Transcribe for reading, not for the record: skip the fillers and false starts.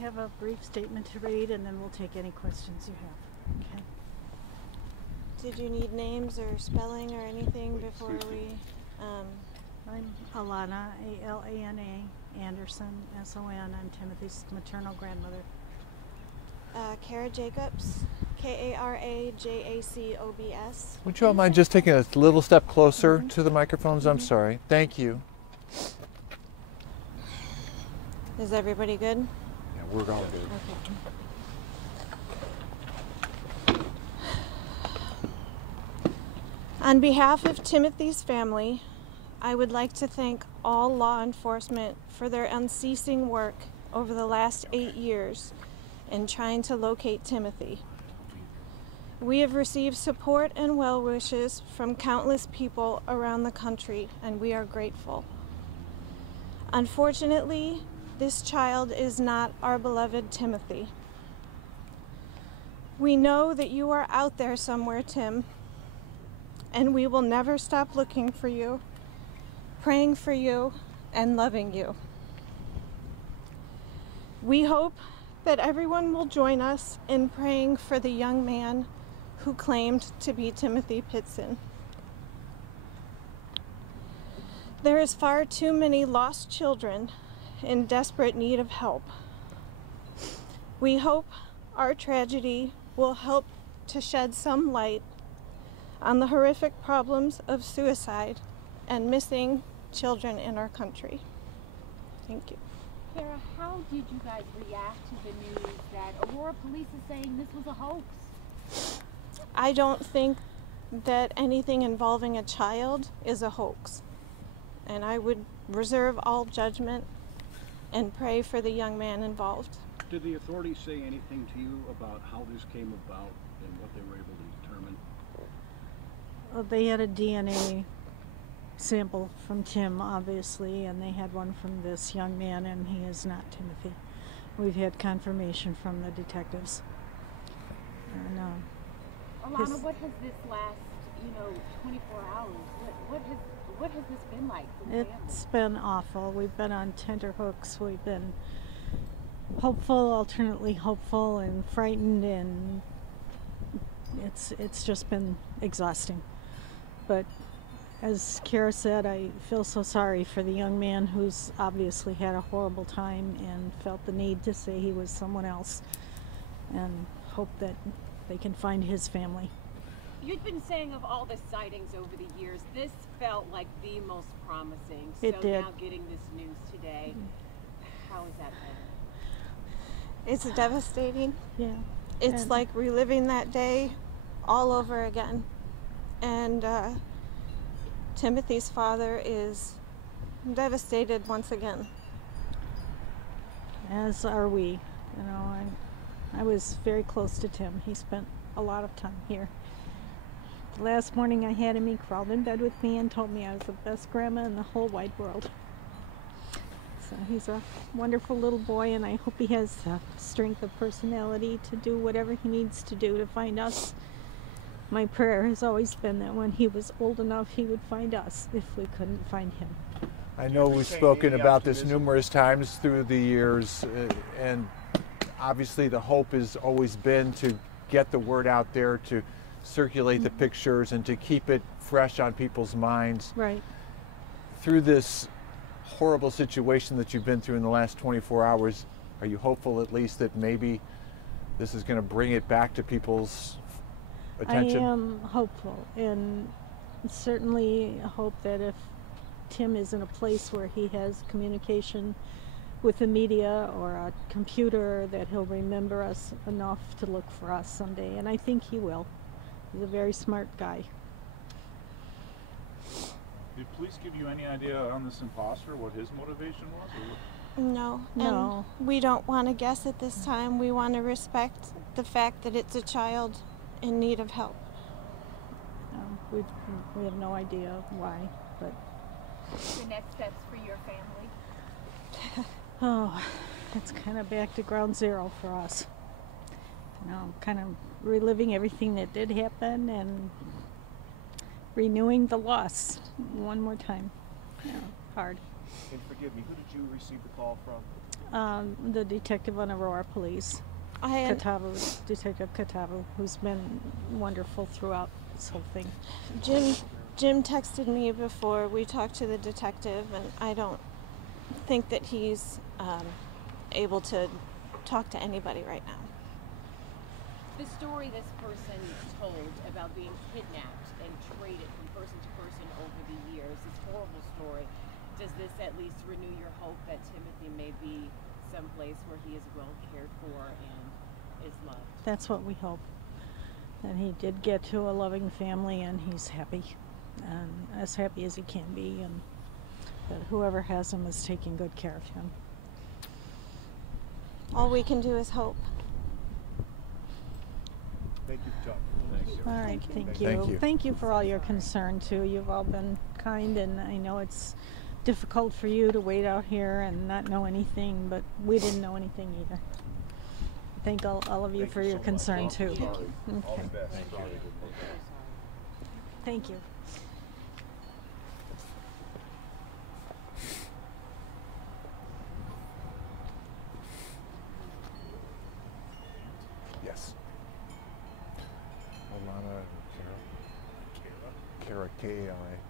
have a brief statement to read, and then we'll take any questions you have. Okay. Did you need names or spelling or anything before we... I'm Alana, A-L-A-N-A, Anderson, S-O-N. I'm Timothy's maternal grandmother. Kara Jacobs, K-A-R-A-J-A-C-O-B-S. Would you all mind just taking a little step closer to the microphones? I'm sorry. Thank you. Is everybody good? Yeah, we're all good. Okay. On behalf of Timothy's family, I would like to thank all law enforcement for their unceasing work over the last 8 years in trying to locate Timothy. We have received support and well wishes from countless people around the country, and we are grateful. Unfortunately, this child is not our beloved Timothy. We know that you are out there somewhere, Tim, and we will never stop looking for you, praying for you, and loving you. We hope that everyone will join us in praying for the young man who claimed to be Timothy Pitzen. There is far too many lost children in desperate need of help. We hope our tragedy will help to shed some light on the horrific problems of suicide and missing children in our country. Thank you. Kara, how did you guys react to the news that Aurora Police is saying this was a hoax? I don't think that anything involving a child is a hoax. And I would reserve all judgment and pray for the young man involved. Did the authorities say anything to you about how this came about and what they were able to determine? Well, they had a DNA sample from Tim, obviously, and they had one from this young man, and he is not Timothy. We've had confirmation from the detectives. And, Alana, what has this last, 24 hours, what has this been like for the family? It's been awful. We've been on tenterhooks. We've been hopeful, alternately hopeful, and frightened, and it's just been exhausting. But as Kara said, I feel so sorry for the young man who's obviously had a horrible time and felt the need to say he was someone else, and hope that they can find his family. You'd been saying of all the sightings over the years, this felt like the most promising. It did. Now getting this news today, how has that been? It's devastating. Yeah. It's like reliving that day all over again. And Timothy's father is devastated once again. As are we. I was very close to Tim. He spent a lot of time here. The last morning I had him, he crawled in bed with me and told me I was the best grandma in the whole wide world. So he's a wonderful little boy, and I hope he has the strength of personality to do whatever he needs to do to find us. My prayer has always been that when he was old enough, he would find us if we couldn't find him. I know we've spoken about this numerous times through the years, and obviously the hope has always been to get the word out there, to circulate the pictures, and to keep it fresh on people's minds. Right. Through this horrible situation that you've been through in the last 24 hours, are you hopeful at least that maybe this is going to bring it back to people's attention? I am hopeful, and certainly hope that if Tim is in a place where he has communication with the media or a computer, that he'll remember us enough to look for us someday, and I think he will. He's a very smart guy. Did police give you any idea on this imposter, what his motivation was? No. No. And we don't want to guess at this time. We want to respect the fact that it's a child in need of help. We have no idea why, but... The next steps for your family? Oh, it's kind of back to ground zero for us. Kind of reliving everything that did happen and renewing the loss one more time. Hard. And forgive me, who did you receive the call from? The detective on Aurora Police, Detective Katavu, who's been wonderful throughout this whole thing. Jim texted me before we talked to the detective, and I don't think that he's able to talk to anybody right now. The story this person told about being kidnapped and traded from person to person over the years, this horrible story, does this at least renew your hope that Timothy may be someplace where he is well cared for and is loved? That's what we hope. That he did get to a loving family and he's happy, and as happy as he can be, and that whoever has him is taking good care of him. All we can do is hope. Thank you for talking. Thank you. All right, thank you. Thank you. Thank you for all your concern too. You've all been kind, and I know it's difficult for you to wait out here and not know anything, but we didn't know anything either. Thank all of you for your concern too. All the Okay. best. Thank you. Yes. Alana, Kara, K-I.